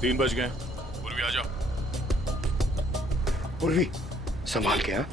3 बज गए। पूर्वी आ जाओ। पूर्वी संभाल के। हाँ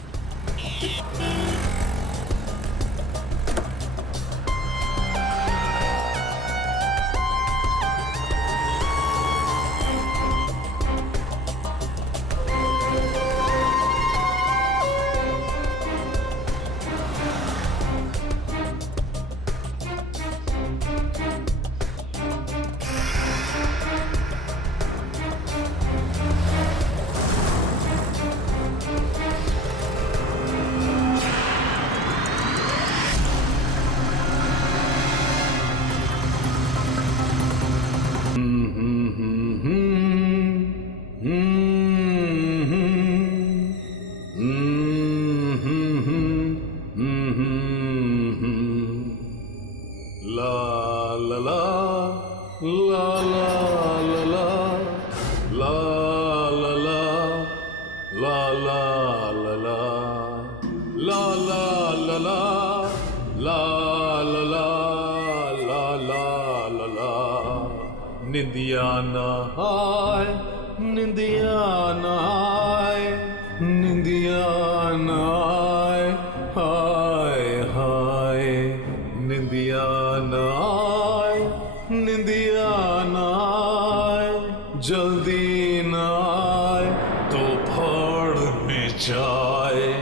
निंदिया ना आए, निंदिया ना आए, निंदिया ना आए, हाय हाय। निंदिया ना आए, निंदिया ना आए, जल्दी ना आए तो फाड़ में जाए।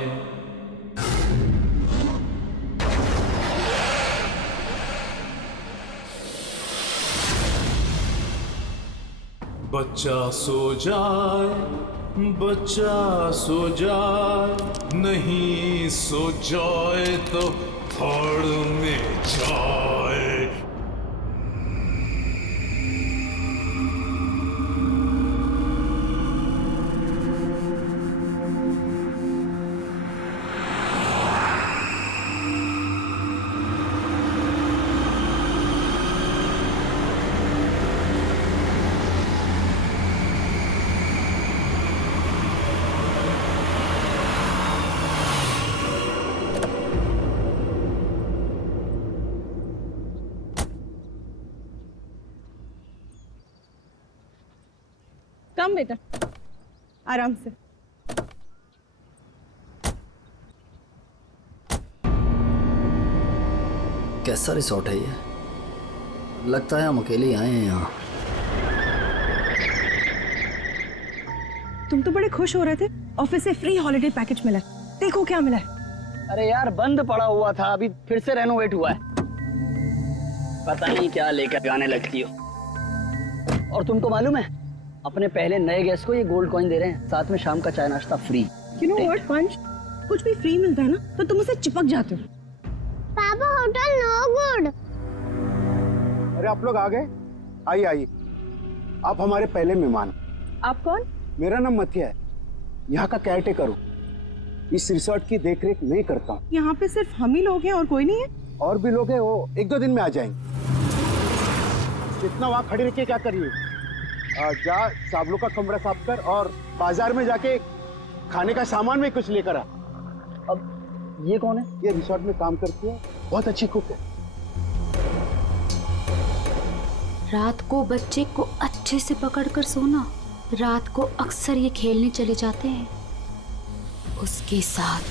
बच्चा सो जाए, बच्चा सो जाए, नहीं सो जाए तो फाड़ में जाए। कम बेटा, आराम से। कैसा रिसोर्ट है ये? लगता है हम अकेले ही आए हैं यहाँ। तुम तो बड़े खुश हो रहे थे, ऑफिस से फ्री हॉलिडे पैकेज मिला है। देखो क्या मिला है। अरे यार बंद पड़ा हुआ था, अभी फिर से रेनोवेट हुआ है। पता नहीं क्या लेकर गाने लगती हो। और तुमको मालूम है, अपने पहले नए गेस्ट को ये गोल्ड कॉइन दे रहे हैं, साथ में शाम का चाय नाश्ता फ्री। यू नो व्हाट पंच, कुछ भी फ्री मिलता है ना तो तुम उसे चिपक जाते हो। पापा होटल नो गुड। अरे आप लोग आ गए? आइए आइए, आप हमारे पहले मेहमान। आप कौन? मेरा नाम मथिया है, यहाँ का केयरटेकर हूँ। इस रिसोर्ट की देखरेख मैं करता हूँ। यहाँ पे सिर्फ हम ही लोग हैं और कोई नहीं है? और भी लोग हैं, वो 1-2 दिन में आ जाएंगे। इतना वहाँ खड़ी रखिए, क्या करिए? जा साबलों का कमरा साफ कर और बाजार में जाके खाने का सामान भी कुछ लेकर आ। अब ये कौन है? ये रिसोर्ट में काम करती है, बहुत अच्छी कुक है। रात को बच्चे को अच्छे से पकड़कर सोना। रात को अक्सर ये खेलने चले जाते हैं उसके साथ।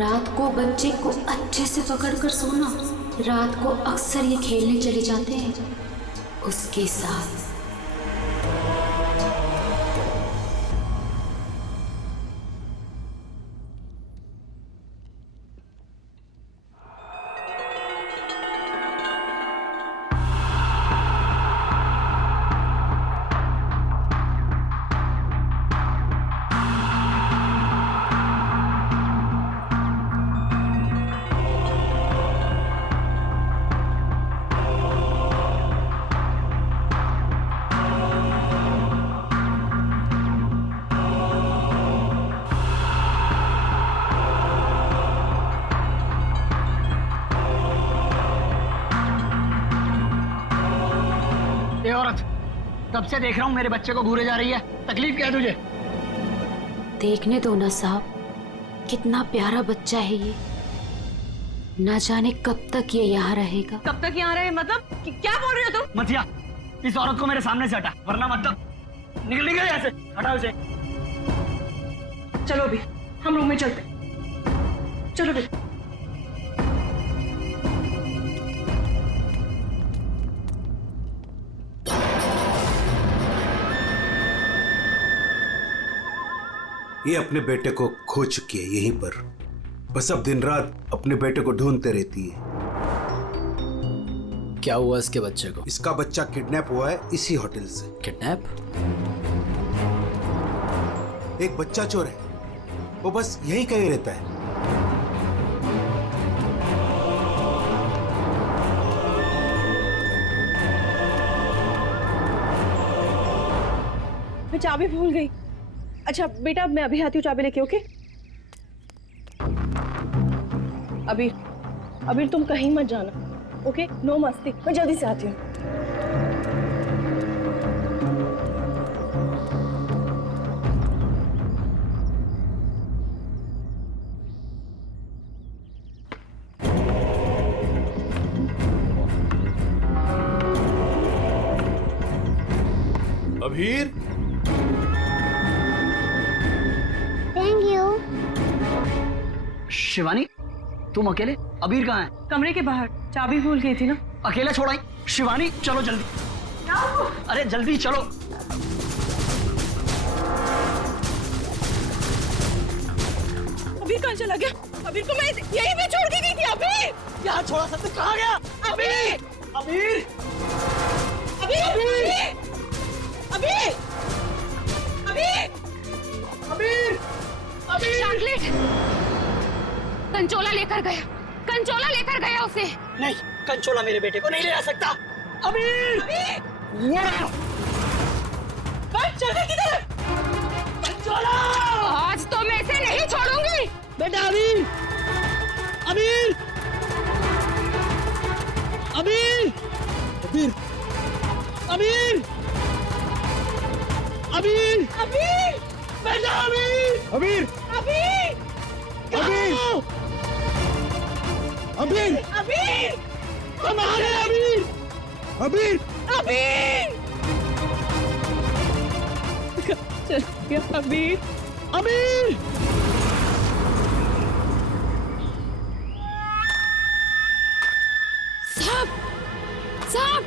रात को बच्चे को अच्छे से पकड़कर सोना। रात को अक्सर ये खेलने चले जाते हैं उसके साथ। ये औरत, तब से देख रहा हूँ मेरे बच्चे को घूरे जा रही है। तकलीफ क्या है तुझे? देखने दो ना साहब, कितना प्यारा बच्चा है ये। न जाने कब तक ये यहाँ रहेगा। कब तक यहाँ रहे मतलब क्या बोल रहे हो तुम? मतिया, इस औरत को मेरे सामने से हटा, वरना मतलब निकल यहाँ से। हटाओ इसे। चलो अभी हम रूम में चलते हैं। चलो अभी। ये अपने बेटे को खो चुकी है यहीं पर, बस अब दिन रात अपने बेटे को ढूंढते रहती है। क्या हुआ इसके बच्चे को? इसका बच्चा किडनैप हुआ है इसी होटल से। किडनैप? एक बच्चा चोर है, वो बस यहीं कहीं रहता है। मैं चाबी भूल गई। अच्छा बेटा मैं अभी आती हूँ चाबी लेके। ओके अभी तुम कहीं मत जाना। ओके नो मस्ती, मैं जल्दी से आती हूँ। Abhir, thank you. शिवानी, तुम अकेले? अबीर कहाँ है? कमरे के बाहर, चाबी भूल गई थी ना। अकेला छोड़ाई? शिवानी चलो जल्दी। अरे जल्दी चलो। अबीर कहाँ चला गया? अबीर को मैं यहीं पे छोड़ के गई थी। अबीर यहाँ छोड़ा सबसे, कहाँ गया? अबीर अबीर! अबीर अबीर अबीर अबीर! अबीर! चॉकलेट कंचोला लेकर गया, कंचोला लेकर गया उसे। नहीं, कंचोला मेरे बेटे को नहीं ले जा सकता। अबीर! चल गई किधर? कंचोला! आज तो मैं इसे नहीं छोड़ूंगी। बेटा अबीर! अबीर! अबीर! अबीर! अबीर! अबीर! अबीर बेटा अबीर! अबीर! अबीर अबीर! अबीर! अबीर हम आ गए अबीर! अबीर! अबीर चल गया अबीर। अबीर! साहब, साहब,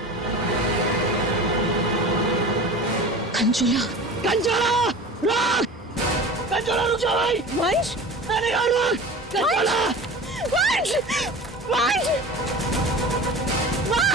कंचोला, कंचोला! रुक! कंचोला रुक जा भाई! वंश मैंने कहा रुक! कंचोला! वंश वंश वंश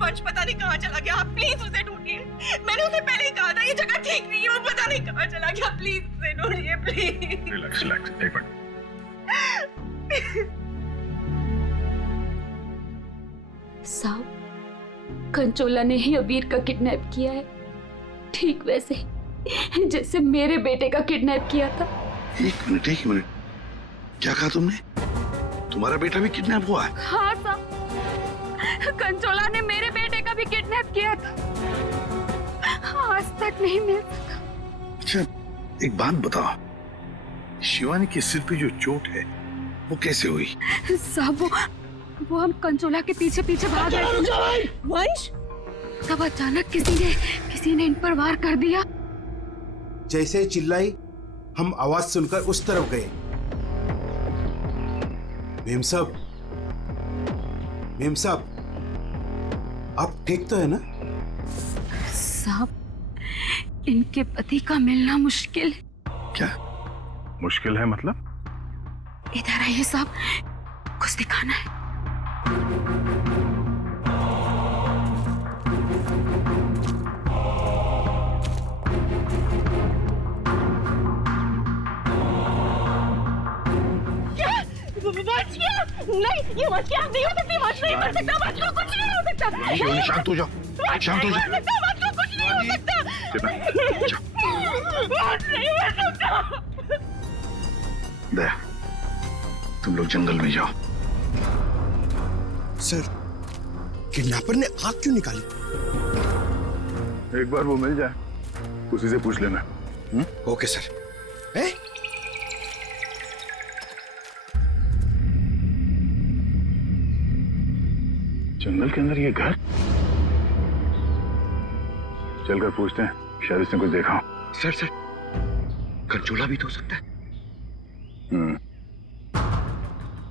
वंश पता नहीं कहाँ चला गया। आप प्लीज उसे ढूंढिए। मैंने उसे पहले ही कहा था ये जगह ठीक नहीं है। वो पता नहीं कहाँ चला गया। प्लीज उसे ढूंढिए प्लीज। रिलैक्स रिलैक्स, एक मिनट। साहब, कंचोला ने ही अबीर का किडनैप किया है, ठीक वैसे ही जैसे मेरे बेटे का किडनैप किया था। एक मिनट, क्या कहा तुमने? तुम्हारा बेटा भी किडनैप हुआ है? हाँ साहब, कंचोला ने मेरे बेटे का भी किडनैप किया था, आज तक नहीं मिल सका। अच्छा एक बात बताओ, शिवानी के सिर पे जो चोट है वो कैसे हुई? साहब वो हम कंचोला के पीछे पीछे भाग रहे थे, वंश तब अचानक किसी ने इन पर वार कर दिया। जैसे ही चिल्लाई हम आवाज सुनकर उस तरफ गए। मेम साहब आप ठीक तो है ना? साहब इनके पति का मिलना मुश्किल है। क्या मुश्किल है मतलब? इधर आइए साहब, कुछ दिखाना है। नहीं ये वंश क्या नहीं हो सकती। वंश नहीं मर सकता। वंश को कुछ नहीं हो सकता। शिवानी शांत हो जाओ, शांत हो जाओ। वंश को कुछ नहीं हो सकता। दया, तुम लोग जंगल में जाओ। सर, किडनैपर ने आग क्यों निकाली? एक बार वो मिल जाए, उसी से पूछ लेना। Okay sir. जंगल के अंदर ये घर? चलकर पूछते हैं, शायद इसने कुछ देखा हो। सर, कंचोला भी तो हो सकता है।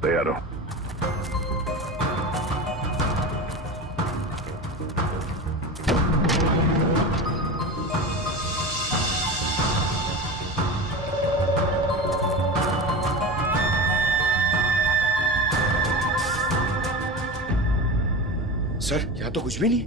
तैयार हो? सर, यहाँ तो कुछ भी नहीं।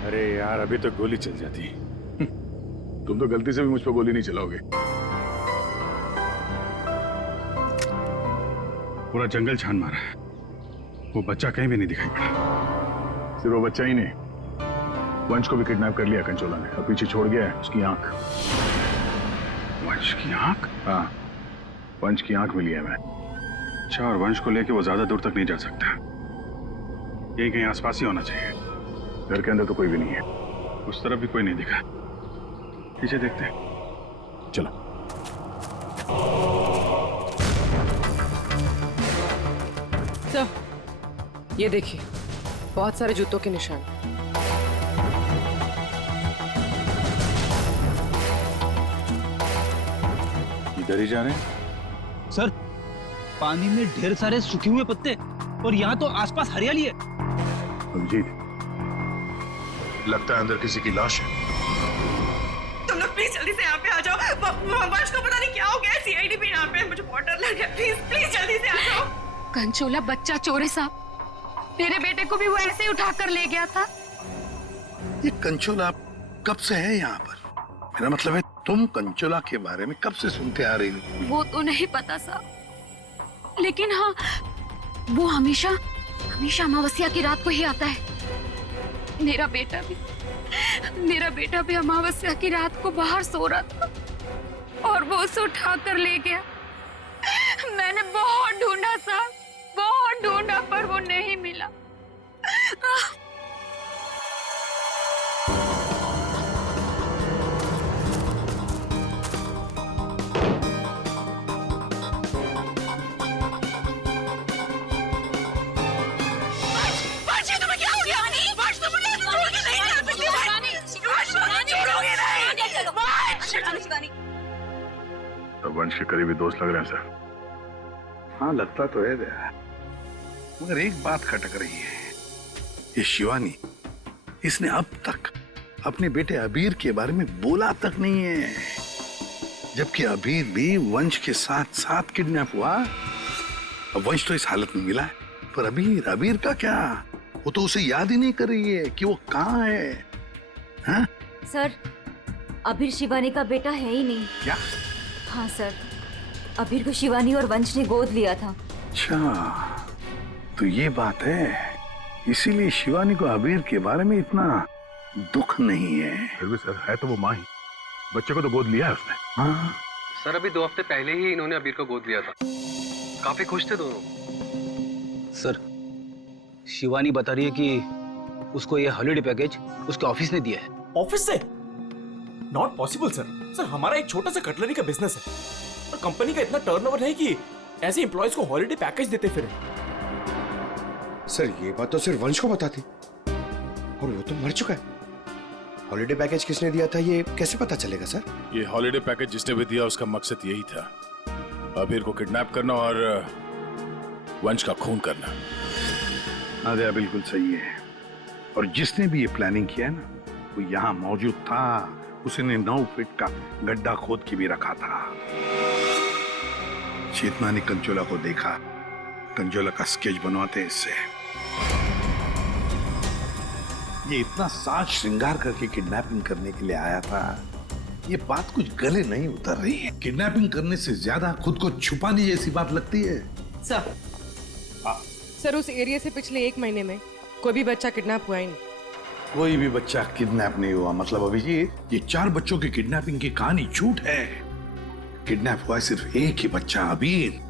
अरे यार, अभी तो गोली चल जाती। तुम तो गलती से भी मुझ पर गोली नहीं चलाओगे। पूरा जंगल छान मारा है, वो बच्चा कहीं भी नहीं दिखाई पड़ा। सिर्फ वो बच्चा ही नहीं, वंश को भी किडनैप कर लिया कंचोला ने और पीछे छोड़ गया है उसकी आंख। वंश की आंख? हाँ, वंश की आंख मिली है मैं। अच्छा, और वंश को लेके वो ज्यादा दूर तक नहीं जा सकता, यही कहीं आसपास ही होना चाहिए। घर के अंदर तो कोई भी नहीं है, उस तरफ भी कोई नहीं दिखा। पीछे देखते हैं, चलो। सर, ये देखिए, बहुत सारे जूतों के निशान। इधर ही जा रहे हैं? सर, पानी में ढेर सारे सूखे हुए पत्ते और यहाँ तो आसपास हरियाली है। अभिजीत, लगता है अंदर किसी की लाश है। तुम लोग प्लीज जल्दी से यहाँ पे आ जाओ। वंश को पता नहीं क्या हो गया, सीआईडी भी यहाँ पे है, मुझे बहुत डर लग गया। प्लीज जल्दी से आ जाओ। कंचोला बच्चा चोर है साहब, मेरे बेटे को भी वो ऐसे ही उठा कर ले गया था। ये कंचोला कब से है यहाँ पर? मेरा मतलब है, तुम कंचोला के बारे में कब से सुनते आ रही हो? वो तो नहीं पता साहब, लेकिन हाँ, वो हमेशा अमावस्या की रात को ही आता है। मेरा बेटा भी अमावस्या की रात को बाहर सो रहा था और वो उसे उठा कर ले गया। मैंने बहुत ढूंढा साहब, बहुत ढूंढा, पर वो नहीं मिला। तो वंश के करीबी दोस्त लग रहे हैं सर। हाँ, लगता तो है दया, मगर एक बात खटक रही है। ये शिवानी, इसने अब तक अपने बेटे अबीर के बारे में बोला तक नहीं है, जबकि अबीर भी वंश के साथ साथ किडनैप हुआ। अब वंश तो इस हालत में मिला है, पर अबीर का क्या? वो तो उसे याद ही नहीं कर रही है कि वो कहाँ है। हाँ? सर, अबीर शिवानी का बेटा है ही नहीं। क्या? हाँ सर, अबीर को शिवानी और वंश ने गोद लिया था। अच्छा, तो ये बात है, इसीलिए शिवानी को अबीर के बारे में इतना दुख नहीं है। फिर भी सर, है तो वो माँ ही, बच्चे को तो गोद लिया है उसने। हाँ सर, अभी 2 हफ्ते पहले ही इन्होंने अबीर को गोद लिया था, काफी खुश थे दोनों। सर, शिवानी बता रही है कि उसको ये हॉलिडे पैकेज उसके ऑफिस ने दिया है। ऑफिस से? Not possible sir. सर, हमारा एक छोटा सा कटलरी का बिजनेस है और कंपनी का इतना टर्नओवर है कि ऐसे एम्प्लॉयज को हॉलिडे पैकेज देते फिर। सर, ये बात तो सिर्फ वंश को पता थी और वो तो मर चुका है। हॉलिडे पैकेज किसने दिया था ये कैसे पता चलेगा सर? ये हॉलिडे पैकेज जिसने भी दिया उसका मकसद यही था, अबीर को किडनैप करना और वंश का खून करना। हाँ दया, बिल्कुल सही है। और जिसने भी ये प्लानिंग किया है ना, वो यहाँ मौजूद था। उसने 9 फीट का गड्ढा खोद के भी रखा था। चेतना ने कंचोला को देखा, कंचोला का स्केच बनवाते इससे। ये इतना साज श्रृंगार करके किडनैपिंग करने के लिए आया था ये बात कुछ गले नहीं उतर रही है। किडनैपिंग करने से ज्यादा खुद को छुपाने जैसी बात लगती है। सर सर उस एरिया से पिछले 1 महीने में कोई भी बच्चा किडनैप हुआ ही नहीं। कोई भी बच्चा किडनैप नहीं हुआ मतलब अभिजीत, ये 4 बच्चों की किडनैपिंग की कहानी झूठ है। किडनैप हुआ सिर्फ एक ही बच्चा, अबीर।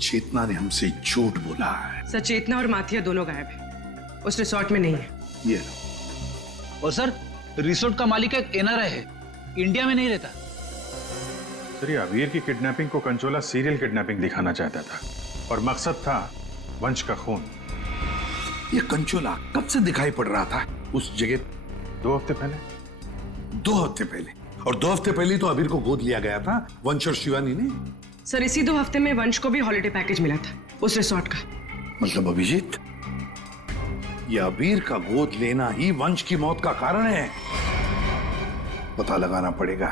चेतना ने हमसे झूठ बोला है। सर चेतना और माथिया दोनों गायब है, उस रिसोर्ट में नहीं है। ये लो। और सर रिसोर्ट का मालिक एक एनआरआई है, इंडिया में नहीं रहता। सर ये अबीर की किडनैपिंग को कंचोला सीरियल किडनैपिंग दिखाना चाहता था और मकसद था वंश का खून। ये कंचोला कब से दिखाई पड़ रहा था उस जगह? 2 हफ्ते पहले। 2 हफ्ते पहले? और 2 हफ्ते पहले तो अबीर को गोद लिया गया था वंश और शिवानी ने। सर इसी 2 हफ्ते में वंश को भी हॉलिडे पैकेज मिला था उस रिसोर्ट का। मतलब अभिजीत, ये अबीर का गोद लेना ही वंश की मौत का कारण है। पता लगाना पड़ेगा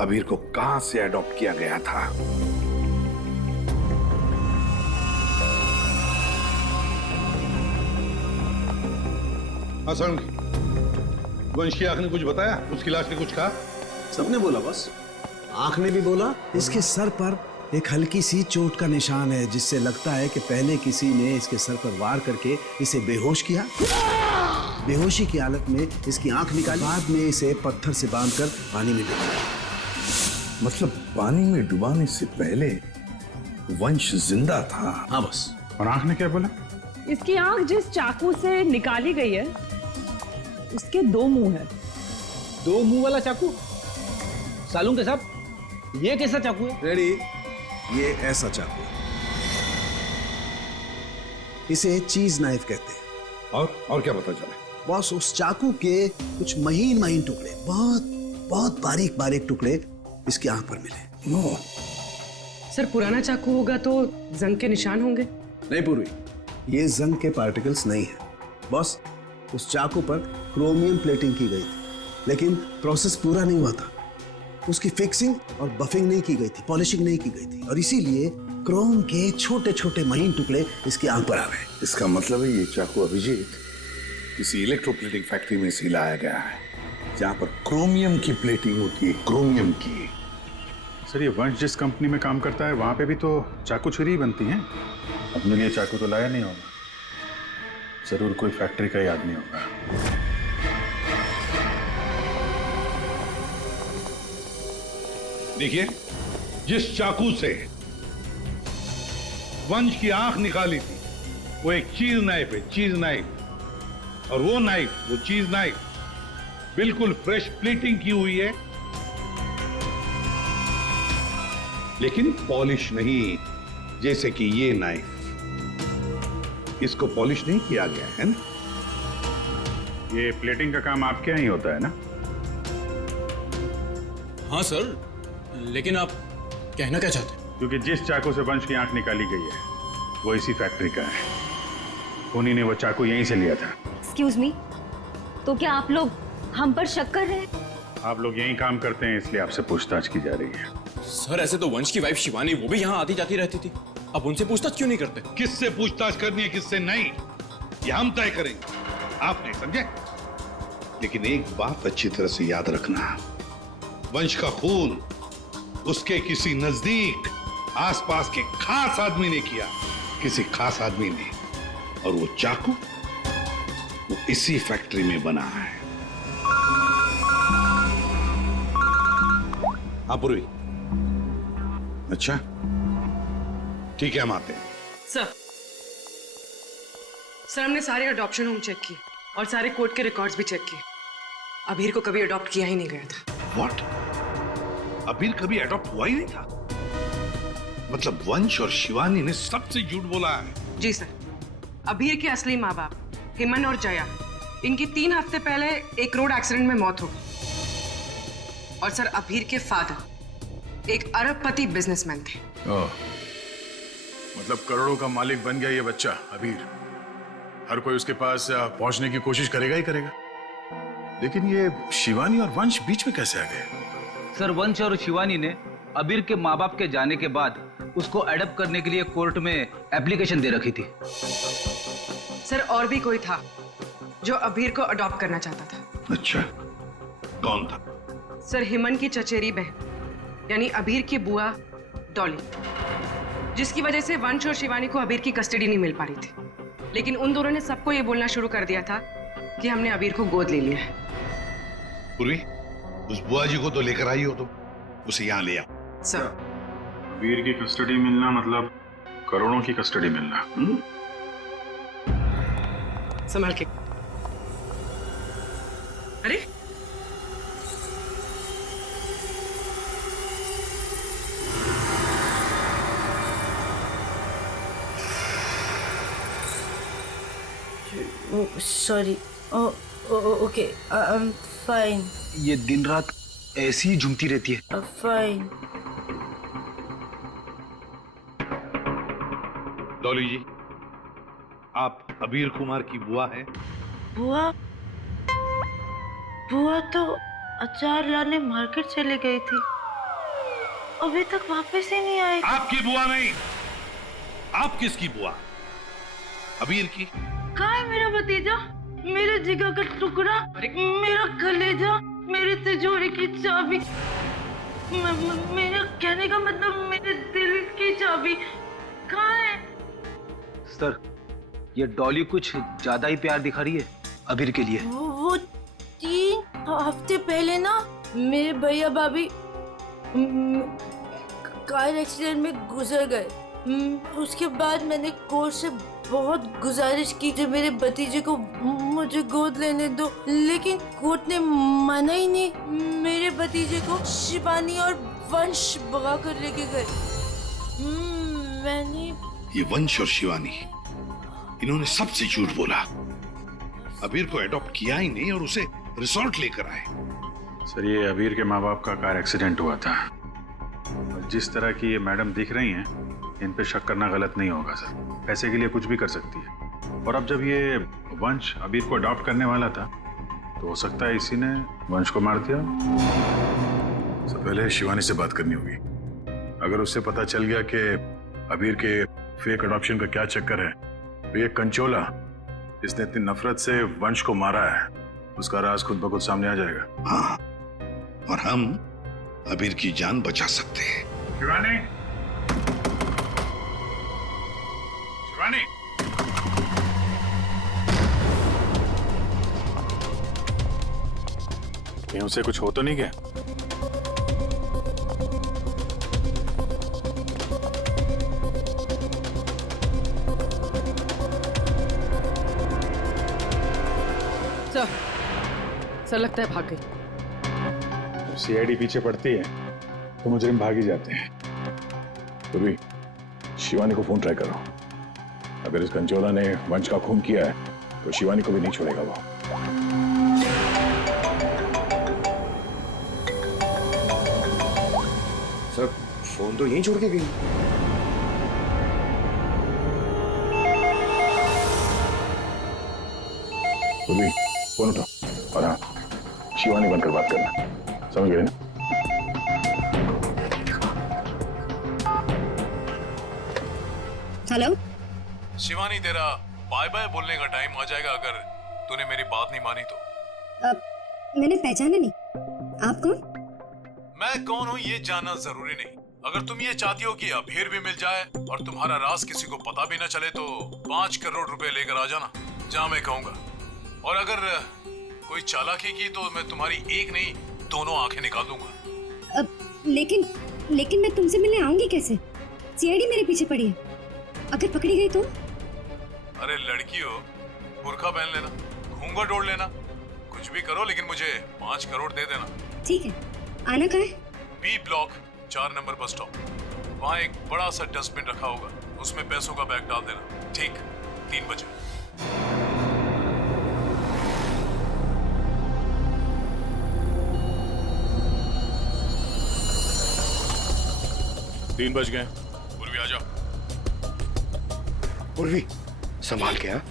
अबीर को कहां से अडॉप्ट किया गया था। वंश की आंख ने कुछ बताया? उसकी लाश ने कुछ कहा? सबने बोला बस। आंख ने भी बोला इसके सर पर एक हल्की सी चोट का निशान है, जिससे लगता है कि पहले किसी ने इसके सर पर वार करके इसे बेहोश किया। बेहोशी की हालत में इसकी आंख निकाली, बाद में इसे पत्थर से बांधकर पानी में डुबाया। मतलब पानी में डुबाने से पहले वंश जिंदा था? हाँ बस। और आंख ने क्या बोला? इसकी आंख जिस चाकू से निकाली गई है उसके 2 मुंह है। 2 मुंह वाला चाकू? सालून के साहब, ये कैसा चाकू है? रेडी, ये ऐसा चाकू है। इसे चीज नाइफ कहते हैं। और क्या पता चला? बॉस उस चाकू के कुछ महीन महीन टुकड़े, बहुत बारीक बारीक टुकड़े इसकी आंख पर मिले। नो सर पुराना चाकू होगा तो जंग के निशान होंगे। नहीं पूर्वी, ये जंग के पार्टिकल्स नहीं है बॉस। उस चाकू पर क्रोमियम प्लेटिंग की गई थी, लेकिन प्रोसेस पूरा नहीं हुआ था। उसकी फिक्सिंग और बफिंग नहीं की गई थी, पॉलिशिंग नहीं की गई थी, और इसीलिए क्रोम के छोटे छोटे महीन टुकड़े इसकी आंख पर आ गए। इसका मतलब है ये चाकू अभिजीत किसी इलेक्ट्रोप्लेटिंग फैक्ट्री में से लाया गया है, जहां पर क्रोमियम की प्लेटिंग होती है, क्रोमियम की। सर ये वंश जिस कंपनी में काम करता है वहां पे भी तो चाकू छुरी ही बनती हैं। अपने लिए चाकू तो लाया नहीं होगा, जरूर कोई फैक्ट्री का ही आदमी होगा। देखिए, जिस चाकू से वंश की आंख निकाली थी वो एक चीज नाइफ है, चीज नाइफ। और वो नाइफ, वो चीज नाइफ बिल्कुल फ्रेश प्लेटिंग की हुई है, लेकिन पॉलिश नहीं, जैसे कि ये नाइफ। इसको पॉलिश नहीं किया गया है ना। ये प्लेटिंग का काम आपके यहाँ ही होता है ना? हाँ सर, लेकिन आप कहना क्या चाहते हैं? क्योंकि जिस चाकू से वंश की आंख निकाली गई है वो इसी फैक्ट्री का है। उन्हीं ने वो चाकू यहीं से लिया था। एक्सक्यूज मी, तो क्या आप लोग हम पर शक कर रहे हैं? आप लोग यहीं काम करते हैं इसलिए आपसे पूछताछ की जा रही है। सर ऐसे तो वंश की वाइफ शिवानी वो भी यहाँ आती जाती रहती थी, अब उनसे पूछताछ क्यों नहीं करते? किससे पूछताछ करनी है किससे नहीं, ये हम तय करेंगे, आप नहीं समझे। लेकिन एक बात अच्छी तरह से याद रखना, वंश का खून उसके किसी नजदीक आसपास के खास आदमी ने किया, किसी खास आदमी ने, और वो चाकू वो इसी फैक्ट्री में बना है। हाँ पूर्वी, अच्छा ठीक है, हम आते हैं। सर हमने सारे अडॉप्शन होम चेक किए और सारे कोर्ट के रिकॉर्ड्स भी चेक किए। अबीर को कभी अडॉप्ट किया ही नहीं गया था। व्हाट? अबीर कभी अडॉप्ट हुआ ही नहीं था? मतलब वंश और शिवानी ने सबसे झूठ बोला है। जी सर, अबीर के असली माँ बाप हेमन और जया, इनकी 3 हफ्ते पहले एक रोड एक्सीडेंट में मौत हो गई। और सर अबीर के फादर एक अरबपति बिजनेसमैन थे। मतलब करोड़ों का मालिक बन गया ये बच्चा अबीर। हर कोई उसके पास पहुंचने की कोशिश करेगा ही करेगा। लेकिन ये शिवानी और वंश बीच में कैसे आ गए? सर वंश और शिवानी ने अबीर के माँ बाप के जाने के बाद उसको अडॉप्ट करने के लिए कोर्ट में एप्लीकेशन दे रखी थी। सर और भी कोई था जो अबीर को अडॉप्ट करना चाहता था। अच्छा, कौन था? सर हिमन की चचेरी बहन यानी अबीर की बुआ डॉली, जिसकी वजह से वंश और शिवानी को अबीर की कस्टडी नहीं मिल पा रही थी। लेकिन उन दोनों ने सबको ये बोलना शुरू कर दिया था कि हमने अबीर को गोद ले लिया है। पूर्वी, उस बुआ जी को तो लेकर आई हो तुम, उसे यहाँ ले आओ। सर वीर की कस्टडी मिलना मतलब करोड़ों की कस्टडी मिलना। संभाल के। अरे sorry. Okay, I am fine. ये दिन रात ऐसी ही झूमती रहती है। फाइन। डॉली जी, आप अबीर कुमार की बुआ हैं? बुआ? बुआ तो अचार लाने मार्केट चली गई थी, अभी तक वापस ही नहीं आई। आपकी बुआ नहीं, आप किसकी बुआ? अबीर की? कहाँ है मेरा भतीजा, मेरे जिगर का टुकड़ा, मेरा कलेजा, मेरे तिजोरी की चाबी, मेरा कहने का मतलब मेरे दिल की चाबी कहाँ है? सर, ये डॉली कुछ ज्यादा ही प्यार दिखा रही है अबीर के लिए। वो 3 हफ्ते पहले ना मेरे भैया भाभी कार एक्सीडेंट में गुजर गए। उसके बाद मैंने कोर्ट से बहुत गुजारिश की कि मेरे भतीजे को मुझे गोद लेने दो, लेकिन कोर्ट ने माना ही नहीं। मेरे भतीजे को शिवानी और वंश भगा कर लेके गए। मैंने ये वंश और शिवानी, इन्होंने सबसे झूठ बोला। अबीर को एडॉप्ट किया ही नहीं और उसे रिसोर्ट लेकर आए। सर, ये अबीर के माँ बाप का कार एक्सीडेंट हुआ था। जिस तरह की ये मैडम दिख रही हैं, इन पे शक करना गलत नहीं होगा सर। पैसे के लिए कुछ भी कर सकती है। और अब जब ये वंश अबीर को अडॉप्ट करने वाला था, तो हो सकता है इसी ने वंश को मार दिया। सबसे पहले शिवानी से बात करनी होगी। अगर उससे पता चल गया कि अबीर के फेक अडॉप्शन का क्या चक्कर है, तो ये कंचोला जिसने इतनी नफरत से वंश को मारा है, उसका राज खुद ब खुद सामने आ जाएगा। हाँ, और हम अबीर की जान बचा सकते हैं। शिवानी, शिवानी, कहीं उसे कुछ हो तो नहीं गया? सर लगता है भाग गई। सीआईडी पीछे पड़ती है तो मुजरिम भाग ही जाते हैं। तो भी शिवानी को फोन ट्राई करो। अगर इस कंचोला ने वंश का खून किया है, तो शिवानी को भी नहीं छोड़ेगा वो। सर, फोन तो यहीं छोड़ के गई। तो भी फोन उठाओ और हाँ, शिवानी बनकर बात करना, समझ गए ना? हेलो शिवानी, तेरा बाय बाय बोलने का टाइम आ जाएगा अगर तूने मेरी बात नहीं मानी तो। मैंने पहचाना नहीं, आप कौन? मैं कौन हूँ ये जानना जरूरी नहीं। अगर तुम ये चाहती हो कि अबीर भी मिल जाए और तुम्हारा राज किसी को पता भी न चले, तो 5 करोड़ रुपए लेकर आ जाना, जहाँ मैं कहूँगा। और अगर कोई चालाकी की तो मैं तुम्हारी एक नहीं 2 आंखें निकाल दूंगा। लेकिन मैं तुमसे मिलने आऊंगी कैसे? सीआईडी मेरे पीछे पड़ी है, अगर पकड़ी गई तो? अरे लड़की हो, बुर्का पहन लेना, घूंघट ओढ़ लेना, कुछ भी करो, लेकिन मुझे 5 करोड़ दे देना। ठीक है, आना कहाँ है? B block 4 number bus stop. वहाँ एक बड़ा सा डस्टबिन रखा होगा, उसमें पैसों का बैग डाल देना। ठीक 3 बजे। 3 बज गए। पूर्वी आ जाओ। पूर्वी, संभाल के। हाँ,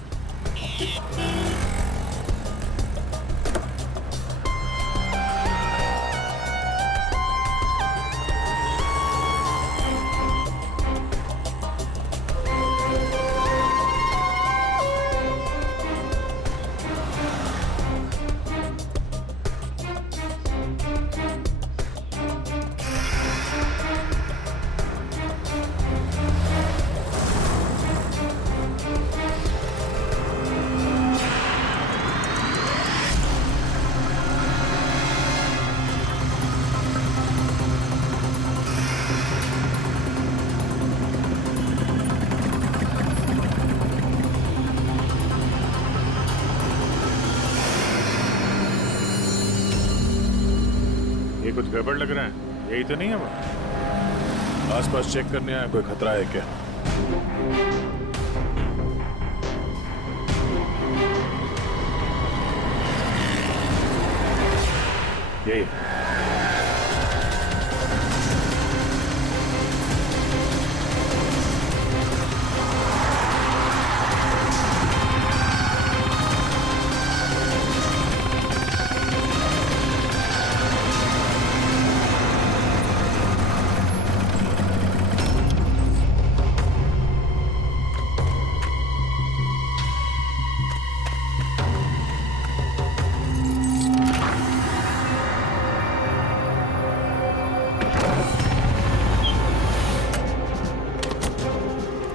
कुछ गड़बड़ लग रहा है, यही तो नहीं है वो? आसपास चेक करने आया, कोई खतरा है क्या? यही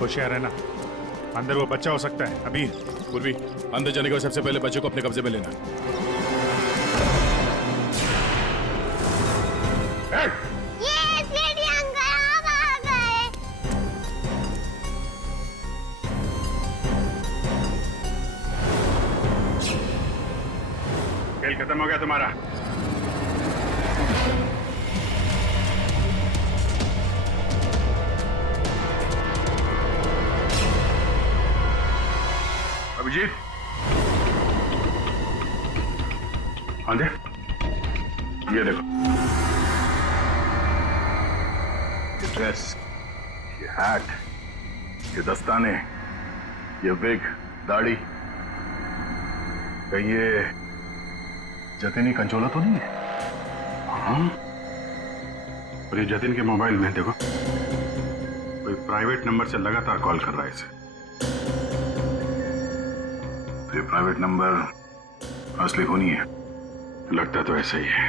होशियार है ना, अंदर वो बच्चा हो सकता है। अभी पूर्वी, अंदर जाने के बाद सबसे पहले बच्चे को अपने कब्जे में लेना। खेल खत्म हो गया तुम्हारा। अभिजीत, हाँ दे, ये देखो, ये ड्रेस, ये हैट, ये दस्ताने, ये विग, दाढ़ी, कहीं ये जतिन कंचोला तो नहीं है? हाँ, और ये जतिन के मोबाइल में देखो, कोई प्राइवेट नंबर से लगातार कॉल कर रहा है इसे। ये प्राइवेट नंबर असली होनी है, लगता तो ऐसा ही है।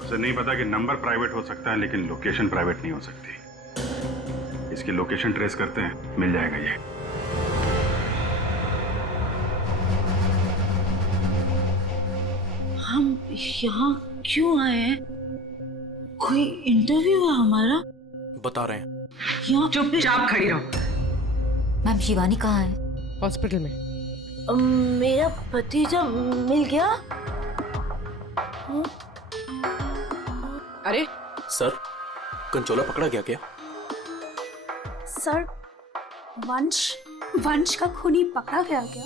उसे नहीं पता कि नंबर प्राइवेट हो सकता है लेकिन लोकेशन प्राइवेट नहीं हो सकती। इसकी लोकेशन ट्रेस करते हैं, मिल जाएगा ये। हम यहाँ क्यों आए हैं? कोई इंटरव्यू है हमारा? बता रहे हैं। यहाँ चुपचाप खड़ी रहो। मैम शिवानी कहाँ है? हॉस्पिटल में। मेरा भतीजा मिल गया? अरे सर, कंचोला पकड़ा गया क्या? सर, वंश का खूनी पकड़ा गया क्या?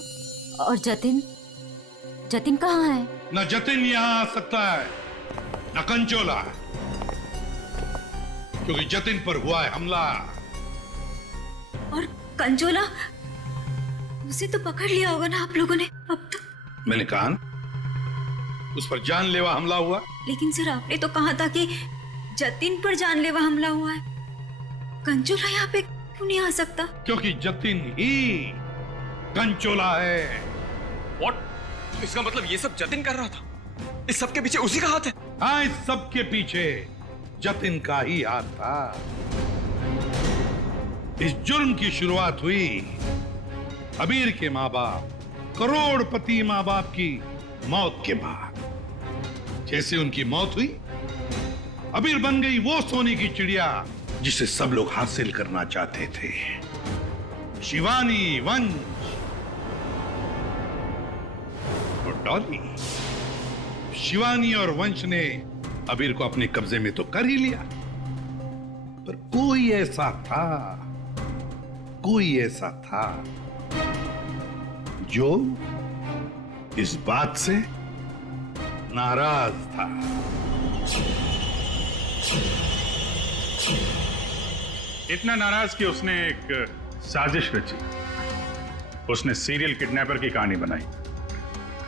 और जतिन? जतिन कहाँ है? न जतिन यहाँ आ सकता है, न कंचोला, क्योंकि जतिन पर हुआ है हमला। और कंचोला, उसे तो पकड़ लिया होगा ना आप लोगों ने अब तक? मैंने कहा ना, उस पर जानलेवा हमला हुआ। लेकिन सर आपने तो कहा था कि जतिन पर जानलेवा हमला हुआ है। कंचोला यहाँ पे क्यों नहीं आ सकता? क्योंकि जतिन ही कंचोला है। What? इसका मतलब ये सब जतिन कर रहा था? इस सब के पीछे उसी का हाथ है? हाँ, इस सब के पीछे जतिन का ही हाथ था। इस जुर्म की शुरुआत हुई अबीर के माँ बाप, करोड़पति माँ बाप की मौत के बाद। जैसे उनकी मौत हुई, अबीर बन गई वो सोने की चिड़िया जिसे सब लोग हासिल करना चाहते थे। शिवानी, वंश और डॉली। शिवानी और वंश ने अबीर को अपने कब्जे में तो कर ही लिया, पर कोई ऐसा था जो इस बात से नाराज था। इतना नाराज कि उसने एक साजिश रची। उसने सीरियल किडनैपर की कहानी बनाई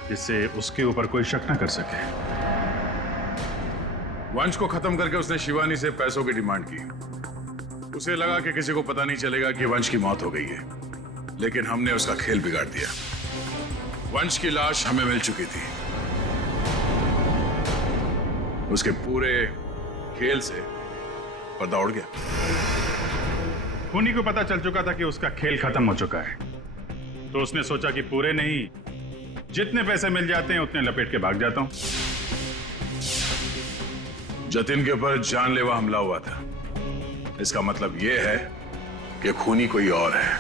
जिससे उसके ऊपर कोई शक न कर सके। वंश को खत्म करके उसने शिवानी से पैसों की डिमांड की। उसे लगा कि किसी को पता नहीं चलेगा कि वंश की मौत हो गई है, लेकिन हमने उसका खेल बिगाड़ दिया। वंश की लाश हमें मिल चुकी थी। उसके पूरे खेल से पर्दा उड़ गया। खूनी को पता चल चुका था कि उसका खेल खत्म हो चुका है, तो उसने सोचा कि पूरे नहीं, जितने पैसे मिल जाते हैं उतने लपेट के भाग जाता हूं। जतिन के ऊपर जानलेवा हमला हुआ था। इसका मतलब यह है कि खूनी कोई और है।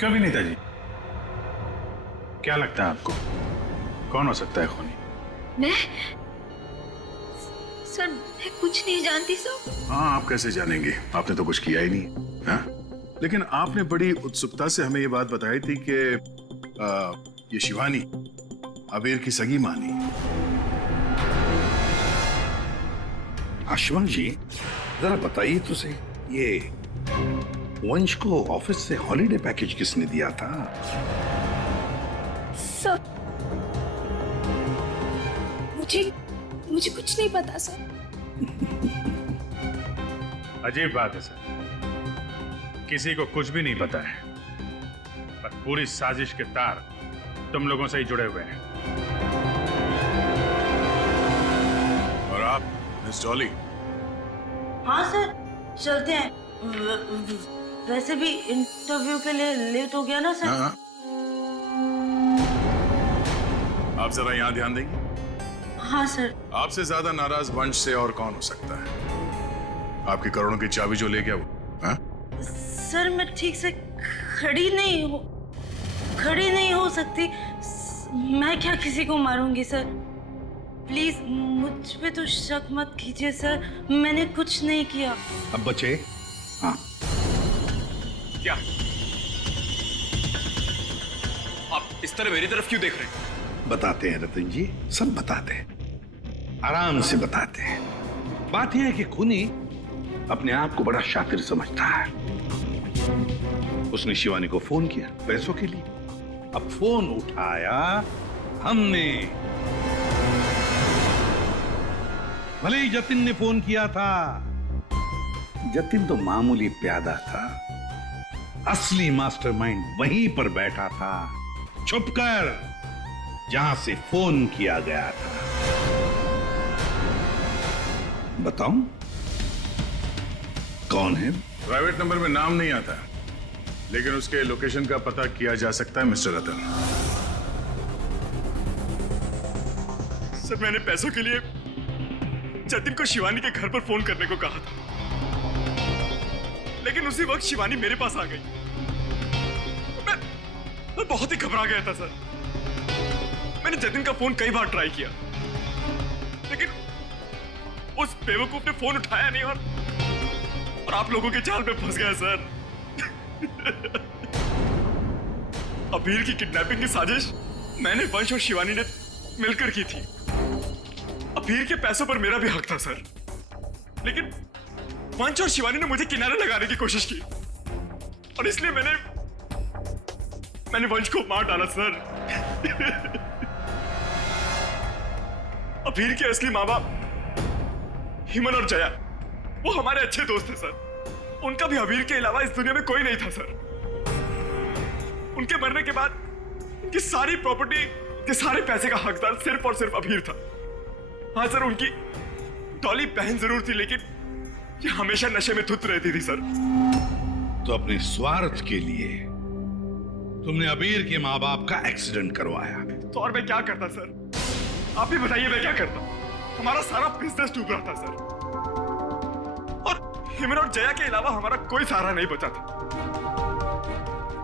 कभी नेताजी, क्या लगता है आपको कौन हो सकता है खूनी? मैं सर मैं कुछ नहीं जानती सर। हाँ, आप कैसे जानेंगे? आपने तो कुछ किया ही नहीं। हाँ? लेकिन आपने बड़ी उत्सुकता से हमें ये बात बताई थी कि ये शिवानी अबीर की सगी मानी। आशुमान जी, जरा बताइए तो सही, ये वंश को ऑफिस से हॉलिडे पैकेज किसने दिया था? सर मुझे कुछ नहीं पता सर। अजीब बात है सर, किसी को कुछ भी नहीं पता है, पर पूरी साजिश के तार तुम लोगों से ही जुड़े हुए हैं। और आप मिस डॉली? हाँ सर, चलते हैं। वैसे भी इंटरव्यू के लिए लेट हो गया ना सर। हाँ। आप जरा यहाँ ध्यान देंगे? हाँ सर। आपसे ज्यादा नाराज वंश से और कौन हो सकता है? आपकी करोड़ों की चाबी जो ले गया वो। हाँ? सर मैं ठीक से खड़ी नहीं हो सकती। मैं क्या किसी को मारूंगी सर? प्लीज मुझ पे तो शक मत कीजिए सर, मैंने कुछ नहीं किया। अब बचे? हाँ। क्या आप इस तरह मेरी तरफ क्यों देख रहे हैं? बताते हैं रतन जी, सब बताते हैं, आराम से बताते हैं। बात यह है कि खूनी अपने आप को बड़ा शातिर समझता है। उसने शिवानी को फोन किया पैसों के लिए। अब फोन उठाया हमने। भले ही जतिन ने फोन किया था, जतिन तो मामूली प्यादा था, असली मास्टरमाइंड वहीं पर बैठा था, छुपकर, जहां से फोन किया गया था। बताऊं कौन है? प्राइवेट नंबर में नाम नहीं आता, लेकिन उसके लोकेशन का पता किया जा सकता है मिस्टर रतन। सर मैंने पैसों के लिए जतिन को शिवानी के घर पर फोन करने को कहा था, लेकिन उसी वक्त शिवानी मेरे पास आ गई। मैं बहुत ही घबरा गया था सर। मैंने जतिन का फोन कई बार ट्राई किया, लेकिन उस बेवकूफ ने फोन उठाया नहीं और आप लोगों के जाल में फंस गया सर। अबीर की किडनैपिंग की साजिश मैंने, वंश और शिवानी ने मिलकर की थी। अबीर के पैसों पर मेरा भी हक था सर, लेकिन वंश और शिवानी ने मुझे किनारे लगाने की कोशिश की और इसलिए मैंने वंश को मार डाला सर। अबीर के असली माँ बाप हिमन और जया, वो हमारे अच्छे दोस्त थे सर। उनका भी अबीर के अलावा इस दुनिया में कोई नहीं था सर। उनके मरने के बाद उनकी सारी प्रॉपर्टी के सारे पैसे का हकदार सिर्फ और सिर्फ अबीर था। हाँ सर, उनकी डॉली बहन जरूर थी, लेकिन ये हमेशा नशे में धुत रहती थी सर। तो अपने स्वार्थ के लिए तुमने अबीर के माँ बाप का एक्सीडेंट करवाया। तो और मैं क्या करता सर? आप ही बताइए मैं क्या करता? हमारा सारा बिजनेस डूब रहा था सर, और हिमन और जया के अलावा हमारा कोई सहारा नहीं बचा था।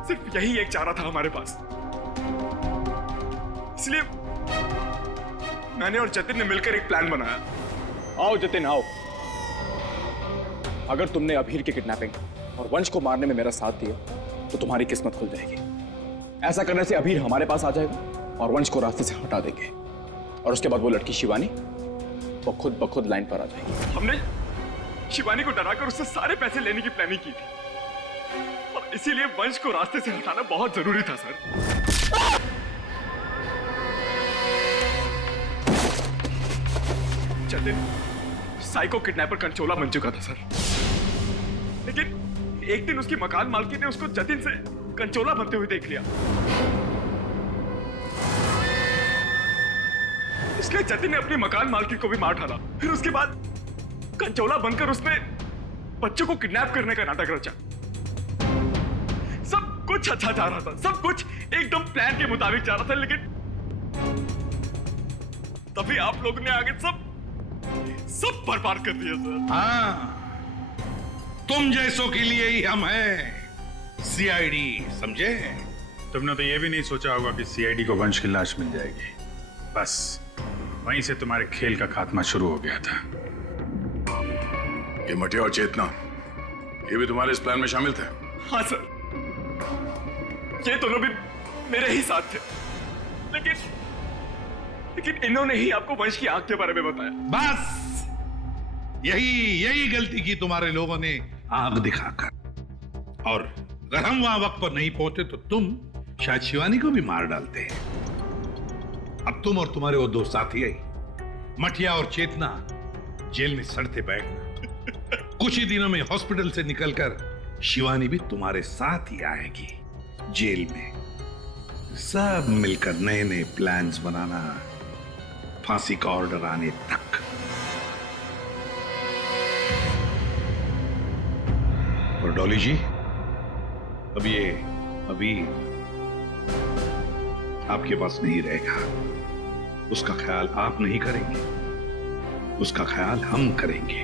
सिर्फ यही एक चारा था हमारे पास। इसलिए मैंने और जतिन ने मिलकर एक प्लान बनाया। आओ जतिन आओ। अगर तुमने अबीर की किडनैपिंग और वंश को मारने में मेरा साथ दिया तो तुम्हारी किस्मत खुल जाएगी। ऐसा करने से अबीर हमारे पास आ जाएगा और वंश को रास्ते से हटा देंगे, और उसके बाद वो लड़की शिवानी वो खुद ब खुद लाइन पर आ जाएगी। हमने शिवानी को डराकर उससे सारे पैसे लेने की प्लानिंग की थी, और इसीलिए वंश को रास्ते से हटाना बहुत जरूरी था सर। जतिन साइको किडनैपर कंचोला बन चुका था सर, लेकिन एक दिन उसकी मकान मालकिन ने उसको जतिन से कंचोला बनते हुए देख लिया। इसलिए जतिन ने अपनी मकान मालकिन को भी मार डाला। फिर उसके बाद कंचोला बनकर उसने बच्चों को किडनैप करने का नाटक रचा। सब कुछ अच्छा जा रहा था, सब कुछ एकदम प्लान के मुताबिक जा रहा था, लेकिन तभी आप लोगों ने आगे सब बर्बाद कर दिया सर। हाँ, तुम जैसों के लिए ही हम हैं सीआईडी, समझे? तुमने तो ये भी नहीं सोचा होगा कि सीआईडी को वंश की लाश मिल जाएगी। बस वहीं से तुम्हारे खेल का खात्मा शुरू हो गया था। ये मटिया और चेतना, ये भी तुम्हारे इस प्लान में शामिल थे? हाँ सर, ये दोनों भी मेरे ही साथ थे, लेकिन इन्होंने ही आपको वंश की आंख के बारे में बताया। बस यही गलती की तुम्हारे लोगों ने, आग दिखाकर। और अगर हम वहां वक्त पर नहीं पहुंचे तो तुम शायद शिवानी को भी मार डालते। अब तुम और तुम्हारे वो दो साथी आई, मटिया और चेतना, जेल में सड़ते बैठना। कुछ ही दिनों में हॉस्पिटल से निकलकर शिवानी भी तुम्हारे साथ ही आएगी जेल में। सब मिलकर नए नए प्लान्स बनाना, फांसी का ऑर्डर आने तक। और डॉली जी, अब ये अभी आपके पास नहीं रहेगा। उसका ख्याल आप नहीं करेंगे, उसका ख्याल हम करेंगे।